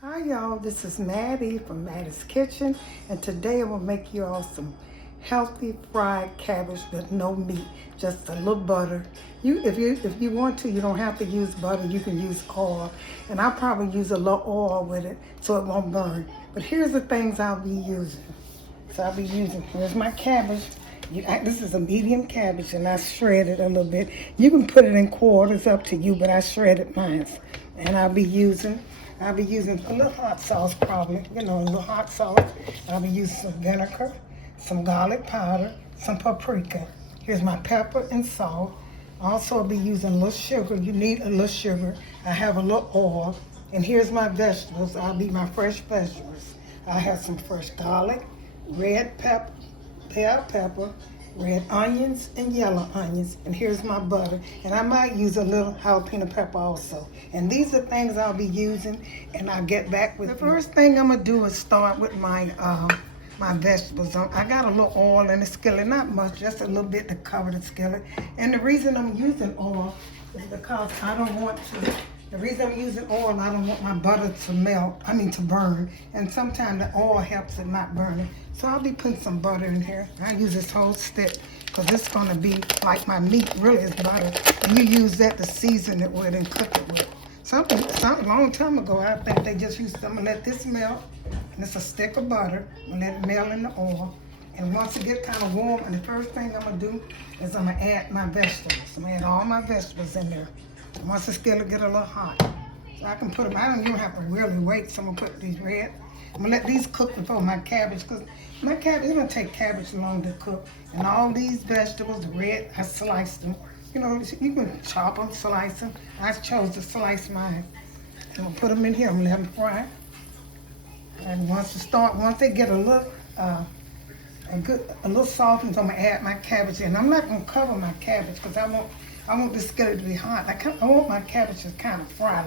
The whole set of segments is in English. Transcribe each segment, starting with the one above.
Hi y'all, this is Mattie from Mattie's Kitchen, and today I'm gonna make you all some healthy fried cabbage with no meat, just a little butter. If you want to, you don't have to use butter. You can use oil, and I'll probably use a little oil with it so it won't burn. But here's the things I'll be using. Here's my cabbage. This is a medium cabbage, and I shredded a little bit. You can put it in quarters, up to you, but I shredded mine. And I'll be using a little hot sauce probably, a little hot sauce. I'll be using some vinegar, some garlic powder, some paprika. Here's my pepper and salt. Also, I'll be using a little sugar. You need a little sugar. I have a little oil. And here's my vegetables. I'll be my fresh vegetables. I have some fresh garlic, red pepper, bell pepper, red onions, and yellow onions. And here's my butter. And I might use a little jalapeno pepper also. And these are things I'll be using, and I'll get back with you. The first thing I'm gonna do is start with my vegetables. I got a little oil in the skillet, not much, just a little bit to cover the skillet. And the reason I'm using oil is because the reason I'm using oil, I don't want my butter to burn. And sometimes the oil helps it not burning. So I'll be putting some butter in here. I use this whole stick because it's gonna be like my meat really is butter. And you use that to season it with and cook it with. Something a long time ago, I think they just used, I'm gonna let this melt. And it's a stick of butter. I'm gonna let it melt in the oil. And once it gets kind of warm, and the first thing I'm gonna do is I'm gonna add my vegetables. I'm gonna add all my vegetables in there. And once the skillet get a little hot, so I can put them, I don't even have to really wait. So I'm gonna put these red. I'm gonna let these cook before my cabbage, because my cabbage, it's gonna take cabbage long to cook. And all these vegetables, the red, I sliced them. You can chop them, slice them. I chose to slice mine. I'm gonna put them in here. I'm gonna let them fry. And once they get a little softened, I'm gonna add my cabbage in. I'm not gonna cover my cabbage because I want the skillet to be hot. I want my cabbage to kind of fry,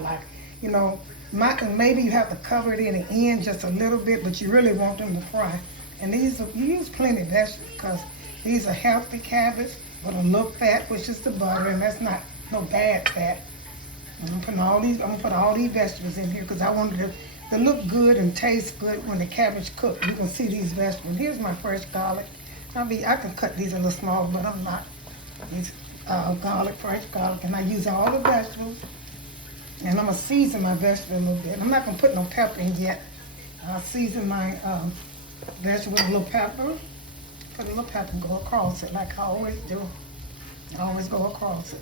maybe you have to cover it in the end just a little bit, but you really want them to fry. And you use plenty of vegetables because these are healthy cabbage, but a little fat, which is the butter, and that's not no bad fat. I'm gonna put all these vegetables in here because I wanted it to look good and taste good when the cabbage cooks. You can see these vegetables. Here's my fresh garlic. I can cut these a little smaller, but I'm not. These fresh garlic, and I use all the vegetables. And I'm gonna season my vegetable a little bit. I'm not gonna put no pepper in yet. I'll season my vegetable with a little pepper. Put a little pepper and go across it like I always do. I always go across it.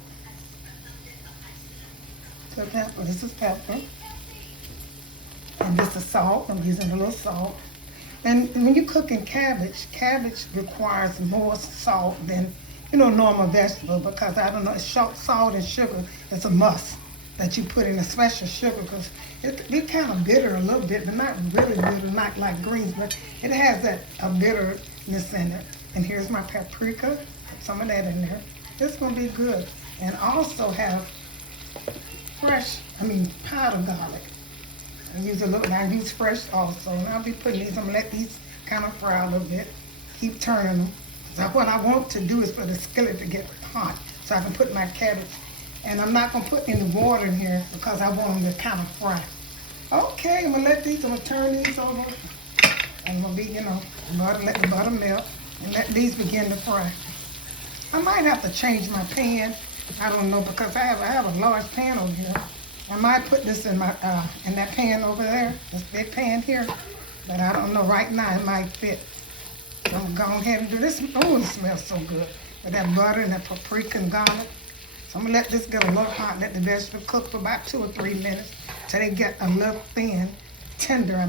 So pepper, this is pepper. And this is salt. I'm using a little salt. And when you're cooking cabbage requires more salt than normal vegetable, because salt and sugar is a must that you put in, a special sugar, because it's kind of bitter a little bit, but not really bitter, not like greens, but it has that bitterness in it. And here's my paprika. Put some of that in there. It's gonna be good. And also have powdered garlic. I use fresh also, and I'll be putting these. I'm gonna let these kind of fry a little bit. Keep turning them. So what I want to do is for the skillet to get hot, so I can put my cabbage. And I'm not gonna put any water in here because I want them to kind of fry. Okay, I'm gonna turn these over, and I'm gonna be, let the butter melt and let these begin to fry. I might have to change my pan. I don't know, because I have a large pan over here. I might put this in my in that pan over there, this big pan here, but I don't know. Right now it might fit. So I'm gonna go ahead and do this. Oh, it smells so good with that butter and that paprika and garlic. So I'm gonna let this get a little hot. Let the vegetable cook for about 2 or 3 minutes till they get a little tender.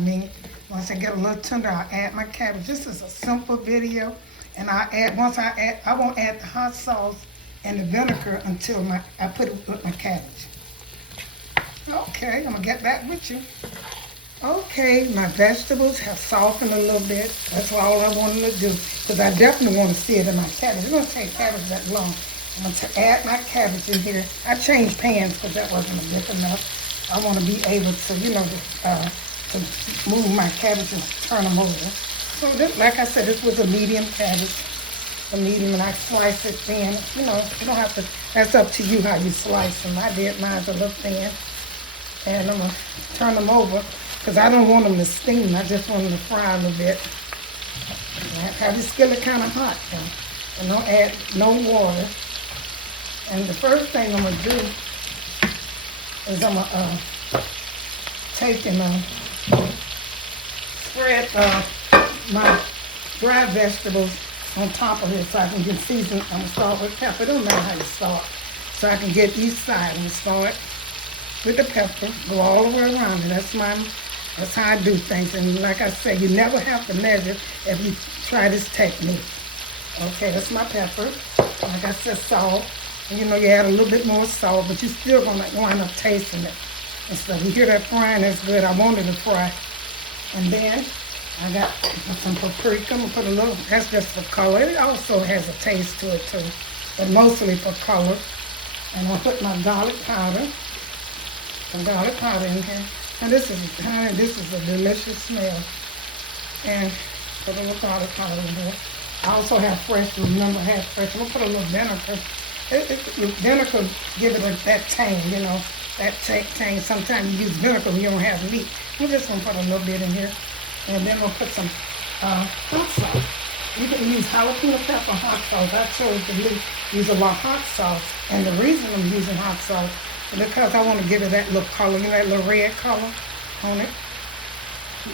Once they get a little tender, I'll add my cabbage. This is a simple video, and I won't add the hot sauce and the vinegar until I put it with my cabbage. Okay, I'm gonna get back with you. Okay, my vegetables have softened a little bit. That's all I wanted to do, because I definitely want to see it in my cabbage. It's gonna take cabbage that long. I'm gonna add my cabbage in here. I changed pans because that wasn't big enough. I want to be able to, to move my cabbage and turn them over. So this, like I said, this was a medium cabbage. A medium, and I sliced it thin. You don't have to, that's up to you how you slice them. I did mine a little thin. And I'm gonna turn them over, because because I don't want them to steam. I just want them to fry a little bit. Have the skillet kind of hot, and don't add no water. And the first thing I'm gonna do is I'm gonna take and spread my dry vegetables on top of it so I can get seasoned. I'm gonna start with pepper. It don't matter how you start, so I can get each side. I'm gonna start with the pepper, go all the way around it. That's how I do things. And like I said, you never have to measure if you try this technique. Okay, that's my pepper. Like I said, salt. And you know, you add a little bit more salt, but you're still gonna wind up tasting it. And so you hear that frying, that's good. I wanted to fry. And then I got some paprika. I'm gonna put a little, that's just for color. It also has a taste to it too, but mostly for color. And I'll put my garlic powder. Some garlic powder in here. And this is a delicious smell. And put a little garlic powder in here. I also have fresh, remember I have fresh. I'm gonna put a little vinegar. Vinegar give it that tang, you know, that tang. Sometimes you use vinegar when you don't have meat. I'm just gonna put a little bit in here. And then we'll put some hot sauce. You can use jalapeno pepper hot sauce. I chose to use a lot of hot sauce. And the reason I'm using hot sauce is because I want to give it that little color, you know, that little red color on it.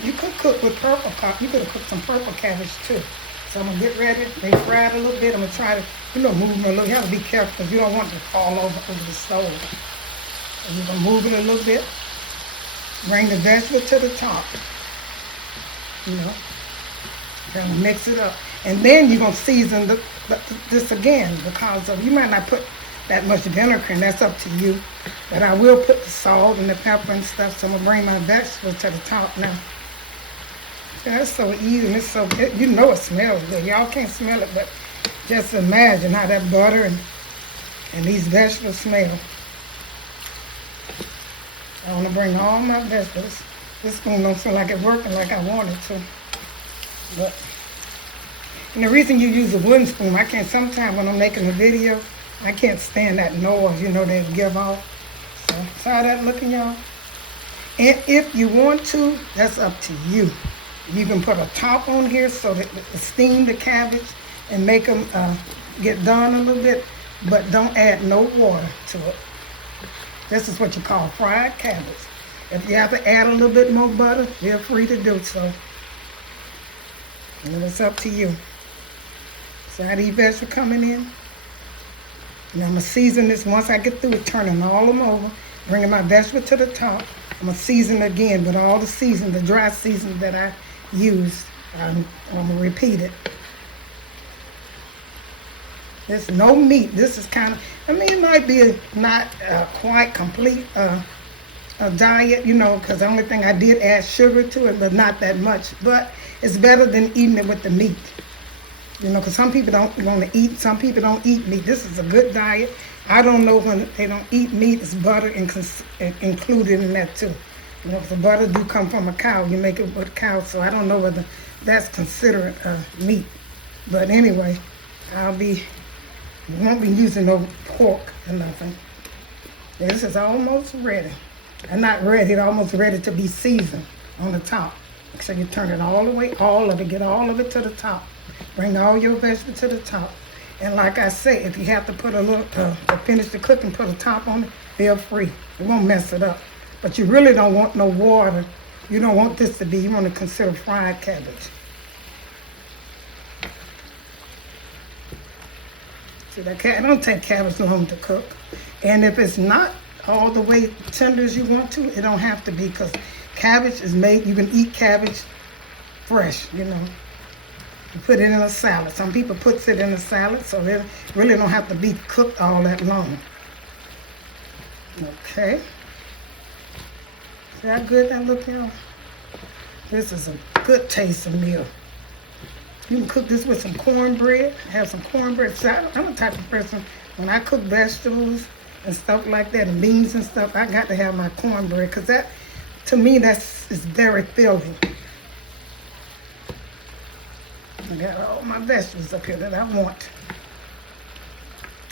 You could cook with purple cabbage. You could have cooked some purple cabbage too. So I'm going to get ready. They fried a little bit. I'm going to try to, you know, move them a little. You have to be careful because you don't want it to fall over the stove. So you're going to move it a little bit. Bring the vegetable to the top. You know, kind of mix it up. And then you're going to season this again because you might not put that much vinegar in. That's up to you. But I will put the salt and the pepper and stuff. So I'm going to bring my vegetables to the top now. That's so easy, and it's so good. You know it smells good. Y'all can't smell it, but just imagine how that butter and these vegetables smell. I want to bring all my vegetables. This spoon don't feel like it's working like I want it to. But, and the reason you use a wooden spoon, I can't, sometimes when I'm making a video, I can't stand that noise, you know, they give off. So, try that looking, y'all. And if you want to, that's up to you. You can put a top on here so that steam the cabbage and make them get done a little bit, but don't add no water to it. This is what you call fried cabbage. If you have to add a little bit more butter, feel free to do so. And it's up to you. So how these vegetables coming in. And I'm going to season this once I get through it, turning all of them over, bringing my vegetable to the top. I'm going to season again with all the season, the dry season that I used. I'm going to repeat it. There's no meat. This is kind of, I mean, it might be not quite complete a diet, you know, because the only thing I did add sugar to it, but not that much. But it's better than eating it with the meat. You know, because some people don't want to eat, some people don't eat meat. This is a good diet. I don't know when they don't eat meat, it's butter included in that too. You know, if the butter do come from a cow, you make it with cow, so I don't know whether that's considered meat. But anyway, won't be using no pork or nothing. This is almost ready. I'm not ready, it's almost ready to be seasoned on the top. So you turn it all the way, all of it, get all of it to the top. Bring all your vegetables to the top. And like I say, if you have to put a little, to finish the cooking, put a top on it, feel free. It won't mess it up. But you really don't want no water. You don't want this to be, you want to consider fried cabbage. See, that it don't take cabbage long to cook. And if it's not all the way tender as you want to, it don't have to be, because cabbage is made, you can eat cabbage fresh, you know. You put it in a salad. Some people put it in a salad, so they really don't have to be cooked all that long. Okay. See how good that look, y'all? This is a good tasting meal. You can cook this with some cornbread, have some cornbread. So I'm the type of person, when I cook vegetables and stuff like that, and beans and stuff, I got to have my cornbread, because that, to me, is very filling. I got all my vegetables up here that I want.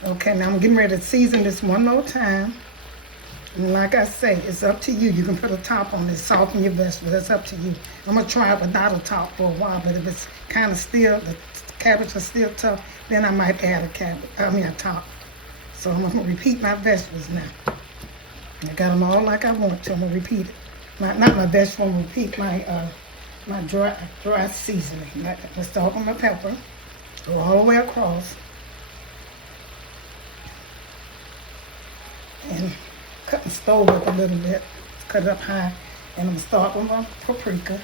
Okay, now I'm getting ready to season this one more time. And like I say, it's up to you. You can put a top on it, soften your vegetables. That's up to you. I'm gonna try it without a top for a while, but if it's kind of still, the cabbage is still tough, then I might add a top. So I'm gonna repeat my vegetables now. I got them all like I want to. I'm gonna repeat it. Not my vegetable. I'm gonna repeat my dry seasoning. Let's start with my pepper. Go all the way across. And cut the stove up a little bit. Cut it up high. And I'm gonna start with my paprika.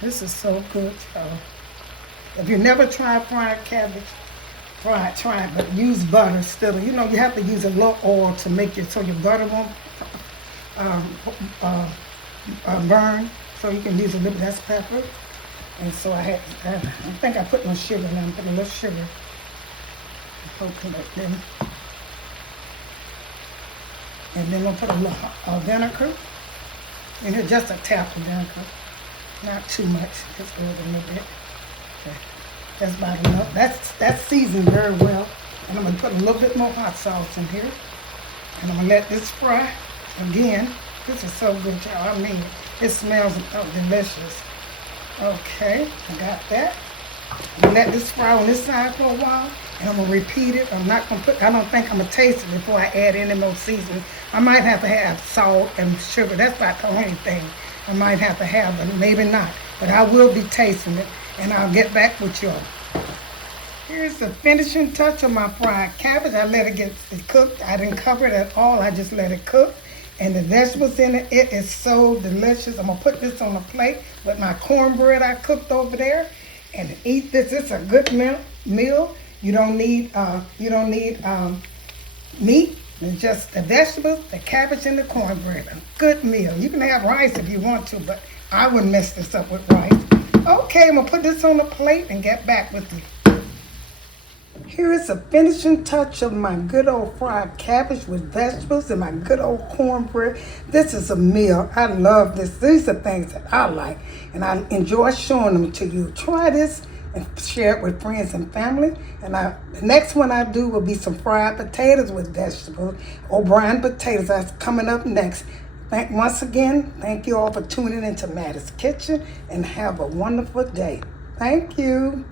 This is so good, y'all. If you never tried fried cabbage, try it, but use butter still. You know, you have to use a little oil to make it so your butter won't burn. So you can use a little less pepper. And so I think I put no sugar in. I'm putting a little sugar. And then we'll put a little vinegar in here, just a tap of vinegar. Not too much, just a little bit. Okay. That's about enough. That's seasoned very well. And I'm gonna put a little bit more hot sauce in here. And I'm gonna let this fry. Again, this is so good, y'all. I mean, it smells delicious. Okay, I got that. I'm gonna let this fry on this side for a while, and I'm gonna repeat it. I don't think I'm gonna taste it before I add any more seasoning. I might have to have salt and sugar. That's about the only thing I might have to have, but maybe not. But I will be tasting it, and I'll get back with y'all. Here's the finishing touch of my fried cabbage. I let it get cooked. I didn't cover it at all. I just let it cook. And the vegetables in it, it is so delicious. I'm gonna put this on a plate with my cornbread I cooked over there, and eat this. It's a good meal. You don't need meat. It's just the vegetables, the cabbage, and the cornbread. A good meal. You can have rice if you want to, but I wouldn't mess this up with rice. Okay, I'm gonna put this on a plate and get back with you. Here is a finishing touch of my good old fried cabbage with vegetables and my good old cornbread. This is a meal. I love this. These are things that I like, and I enjoy showing them to you. Try this and share it with friends and family. And the next one I do will be some fried potatoes with vegetables, or brine potatoes. That's coming up next. Once again, thank you all for tuning into Mattie's Kitchen, and have a wonderful day. Thank you.